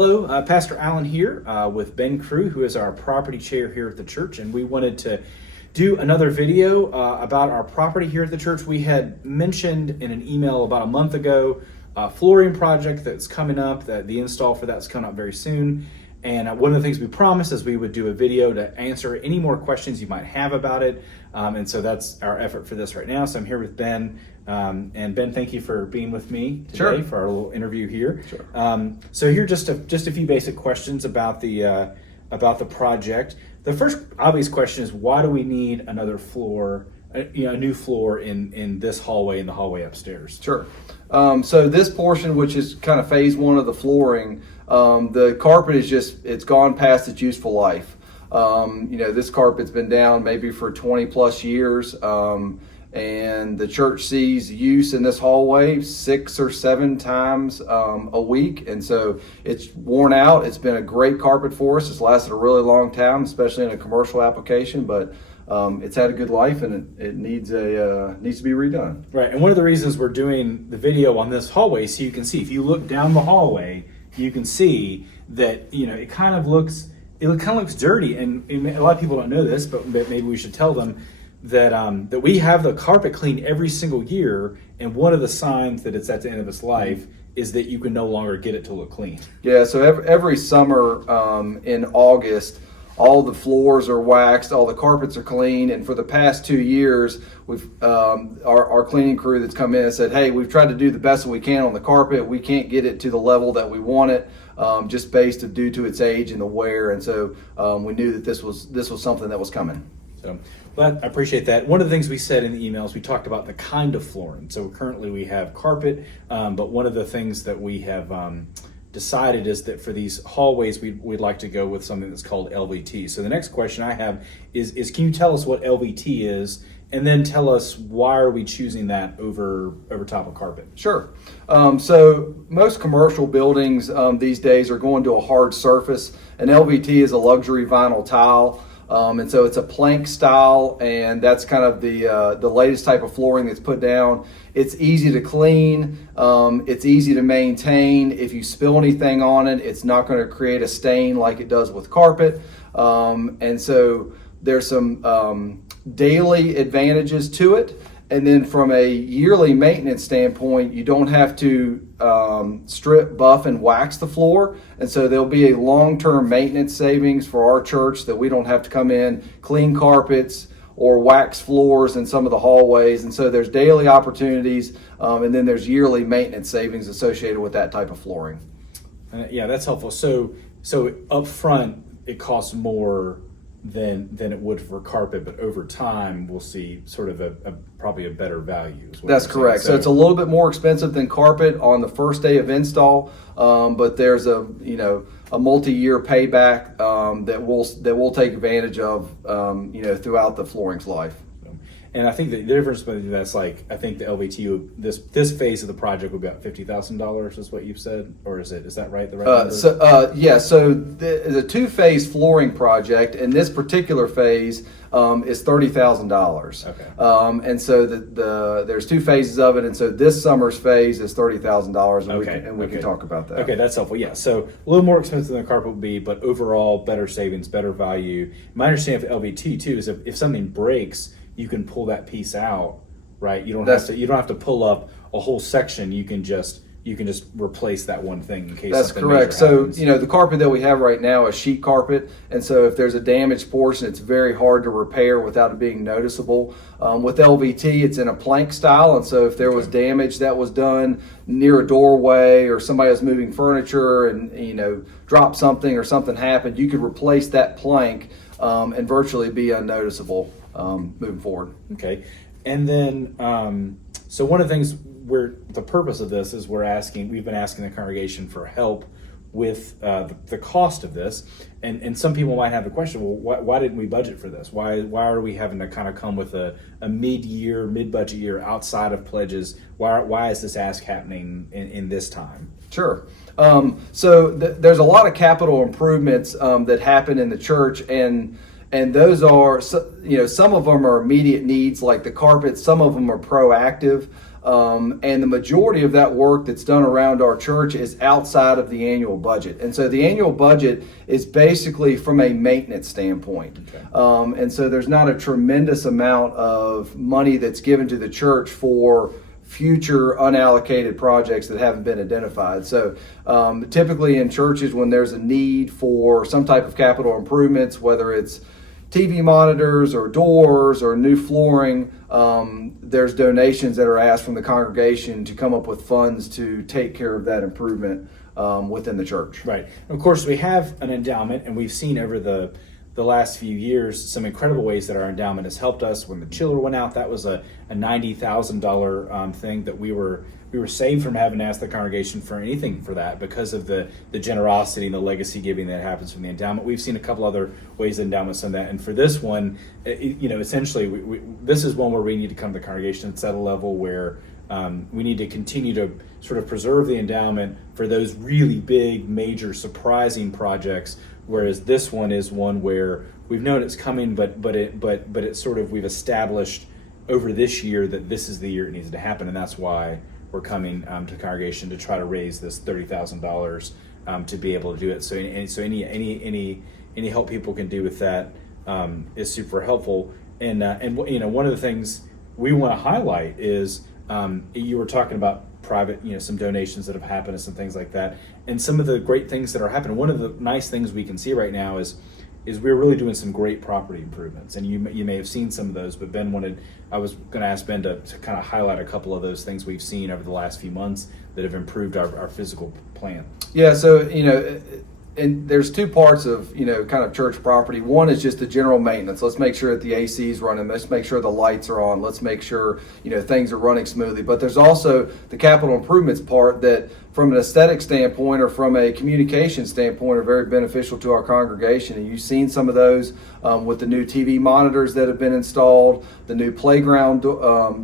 Hello, Pastor Allen here with Ben Crew, who is our property chair here at the church, and we wanted to do another video about our property here at the church. We had mentioned in an email about a month ago a flooring project that's coming up, that the install for that's coming up very soon. And one of the things we promised is we would do a video to answer any more questions you might have about it. And so that's our effort for this right now. So I'm here with Ben. And Ben, thank you for being with me today for our little interview here. Sure. So here, just a few basic questions about the project. The first obvious question is, why do we need another floor, a new floor in this hallway, in the hallway upstairs? Sure. So this portion, which is kind of phase one of the flooring, the carpet it's gone past its useful life. This carpet's been down maybe for 20 plus years. And the church sees use in this hallway 6 or 7 times a week, and so it's worn out. It's been a great carpet for us. It's lasted a really long time, especially in a commercial application, but it's had a good life, and it needs to be redone. Right, and one of the reasons we're doing the video on this hallway, so you can see, if you look down the hallway, you can see that it kind of looks dirty, and a lot of people don't know this, but maybe we should tell them that we have the carpet cleaned every single year, and one of the signs that it's at the end of its life is that you can no longer get it to look clean. Yeah, so every summer in August, all the floors are waxed, all the carpets are clean, and for the past 2 years, we've our cleaning crew that's come in and said, hey, we've tried to do the best that we can on the carpet. We can't get it to the level that we want it, just due to its age and the wear, and so we knew that this was something that was coming. So, but I appreciate that. One of the things we said in the emails, we talked about the kind of flooring. So currently we have carpet, but one of the things that we have decided is that for these hallways, we'd like to go with something that's called LVT. So the next question I have is can you tell us what LVT is, and then tell us why are we choosing that over top of carpet? Sure. So most commercial buildings these days are going to a hard surface, and LVT is a luxury vinyl tile. And so it's a plank style, and that's kind of the latest type of flooring that's put down. It's easy to clean, it's easy to maintain. If you spill anything on it, it's not going to create a stain like it does with carpet. And so there's some daily advantages to it. And then from a yearly maintenance standpoint, you don't have to strip, buff, and wax the floor. And so there'll be a long-term maintenance savings for our church that we don't have to come in, clean carpets, or wax floors in some of the hallways. And so there's daily opportunities, and then there's yearly maintenance savings associated with that type of flooring. Yeah, that's helpful. So up front, it costs more than it would for carpet, but over time we'll see sort of probably a better value. That's correct. So it's a little bit more expensive than carpet on the first day of install, but there's a multi-year payback that we'll take advantage of throughout the flooring's life. And I think the difference between that's I think the LVT, this phase of the project would be about $50,000 is what you've said, or is that right? The right number? So the 2-phase flooring project, and this particular phase is $30,000. Okay. And so there's 2 phases of it, and so this summer's phase is $30,000, and we can talk about that. Okay, that's helpful. Yeah, so a little more expensive than the carpet would be, but overall better savings, better value. My understanding of LVT too is if something breaks, you can pull that piece out, right? You don't have to pull up a whole section. You can just replace that one thing in case. That's correct. So the carpet that we have right now is sheet carpet, and so if there's a damaged portion, it's very hard to repair without it being noticeable. With LVT, it's in a plank style, and so if there was damage that was done near a doorway, or somebody was moving furniture and dropped something or something happened, you could replace that plank and virtually be unnoticeable moving forward. Okay, and then so one of the things the purpose of this is we've been asking the congregation for help with the cost of this, and some people might have the question, well, why didn't we budget for this? Why are we having to kind of come with a mid-budget year outside of pledges? Why is this ask happening in this time? Sure. So there's a lot of capital improvements that happen in the church, and those are, some of them are immediate needs like the carpet. Some of them are proactive. And the majority of that work that's done around our church is outside of the annual budget. And so the annual budget is basically from a maintenance standpoint. Okay. And so there's not a tremendous amount of money that's given to the church for future unallocated projects that haven't been identified. So typically in churches, when there's a need for some type of capital improvements, whether it's TV monitors or doors or new flooring, there's donations that are asked from the congregation to come up with funds to take care of that improvement within the church. Right. Of course, we have an endowment, and we've seen over the last few years some incredible ways that our endowment has helped us. When the chiller went out, that was a $90,000 thing that we were saved from having to ask the congregation for anything for that because of the generosity and the legacy giving that happens from the endowment. We've seen a couple other ways the endowment's done that, and for this one, essentially, this is one where we need to come to the congregation. It's at a level where we need to continue to sort of preserve the endowment for those really big, major, surprising projects. Whereas this one is one where we've known it's coming, but it's sort of, we've established over this year that this is the year it needs to happen, and that's why we're coming to congregation to try to raise this $30,000 to be able to do it. So any help people can do with that is super helpful. And one of the things we want to highlight is you were talking about private, some donations that have happened and some things like that, and some of the great things that are happening. One of the nice things we can see right now is we're really doing some great property improvements, and you may have seen some of those. But I was going to ask Ben to kind of highlight a couple of those things we've seen over the last few months that have improved our physical plan. Yeah, so and there's two parts of kind of church property. One is just the general maintenance. Let's make sure that the AC is running. Let's make sure the lights are on. Let's make sure things are running smoothly. But there's also the capital improvements part that, from an aesthetic standpoint or from a communication standpoint, are very beneficial to our congregation. And you've seen some of those with the new TV monitors that have been installed, the new playground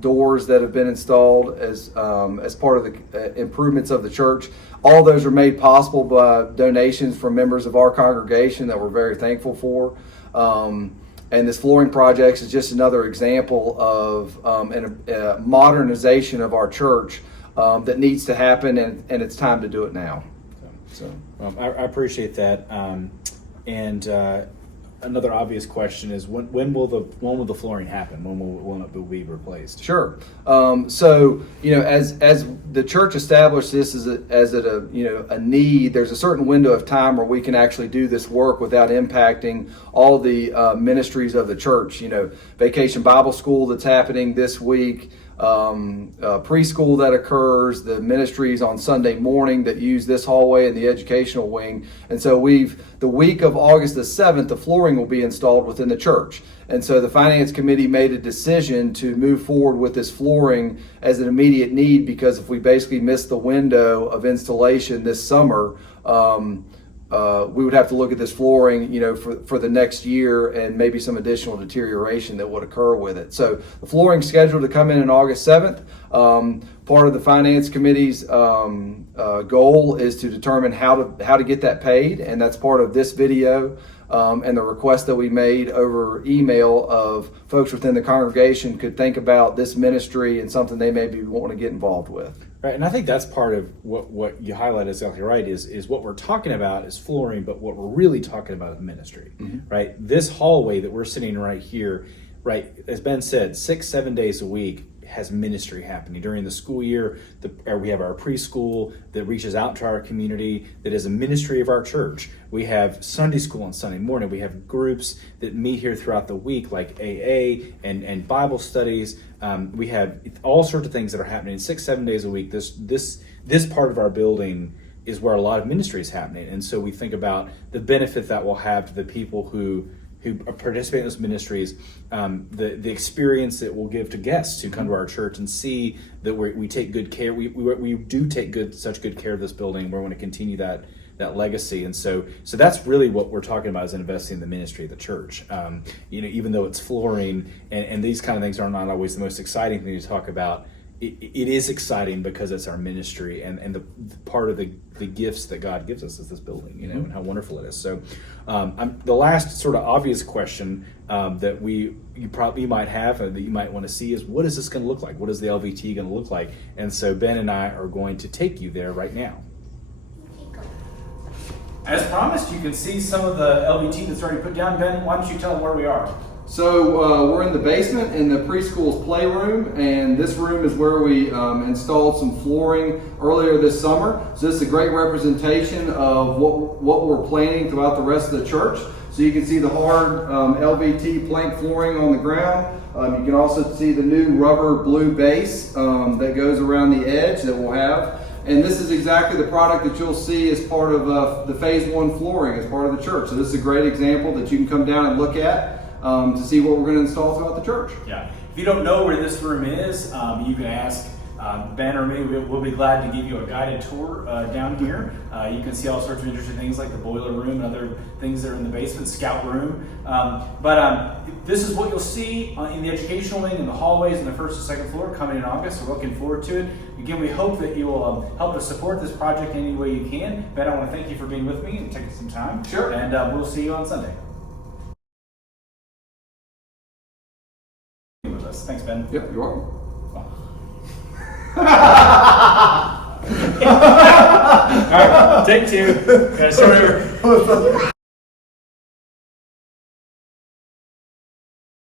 doors that have been installed as part of the improvements of the church. All those are made possible by donations from members of our congregation that we're very thankful for. And this flooring project is just another example of a modernization of our church that needs to happen, and it's time to do it now. So I appreciate that. And another obvious question is when will the flooring happen? When will it be replaced? Sure. So as the church established this as a need, there's a certain window of time where we can actually do this work without impacting all the ministries of the church. Vacation Bible School that's happening this week. Preschool that occurs, the ministries on Sunday morning that use this hallway and the educational wing. And so the week of August the 7th, the flooring will be installed within the church. And so the Finance Committee made a decision to move forward with this flooring as an immediate need, because if we basically miss the window of installation this summer, we would have to look at this flooring, for the next year, and maybe some additional deterioration that would occur with it. So the flooring's scheduled to come in August 7th. Part of the Finance Committee's goal is to determine how to get that paid, and that's part of this video and the request that we made over email of folks within the congregation could think about this ministry and something they maybe want to get involved with. Right, and I think that's part of what you highlight is exactly right, is what we're talking about is flooring, but what we're really talking about is ministry, right? This hallway that we're sitting right here, right, as Ben said, 6-7 days a week has ministry happening. During the school year, we have our preschool that reaches out to our community, that is a ministry of our church. We have Sunday school on Sunday morning. We have groups that meet here throughout the week, like AA and Bible studies. We have all sorts of things that are happening 6-7 days a week. This part of our building is where a lot of ministry is happening. And so we think about the benefit that will have to the people who participate in those ministries, the experience it will give to guests who come to our church and see that we take good care. We do take such good care of this building. We want to continue that legacy, and so that's really what we're talking about, is investing in the ministry of the church. Even though it's flooring and these kind of things are not always the most exciting thing to talk about, it is exciting because it's our ministry and the part of the gifts that God gives us is this building, you know, and how wonderful it is. So the last sort of obvious question that you might have that you might want to see is, what is this going to look like? What is the LVT going to look like? And so Ben and I are going to take you there right now. As promised, you can see some of the LVT that's already put down. Ben, why don't you tell them where we are? So we're in the basement in the preschool's playroom, and this room is where we installed some flooring earlier this summer. So this is a great representation of what we're planning throughout the rest of the church. So you can see the hard LVT plank flooring on the ground. You can also see the new rubber blue base that goes around the edge that we'll have. And this is exactly the product that you'll see as part of the phase 1 flooring as part of the church. So this is a great example that you can come down and look at to see what we're going to install throughout the church. Yeah. If you don't know where this room is, you can ask Ben or me. We'll be glad to give you a guided tour down here. You can see all sorts of interesting things like the boiler room and other things that are in the basement, scout room. But this is what you'll see in the educational wing, in the hallways, in the first and second floor coming in August. We're looking forward to it. Again, we hope that you will help us support this project any way you can. Ben, I want to thank you for being with me and taking some time. Sure. And we'll see you on Sunday. With us. Thanks, Ben. Yep, you're welcome. All right, take 2. Start over.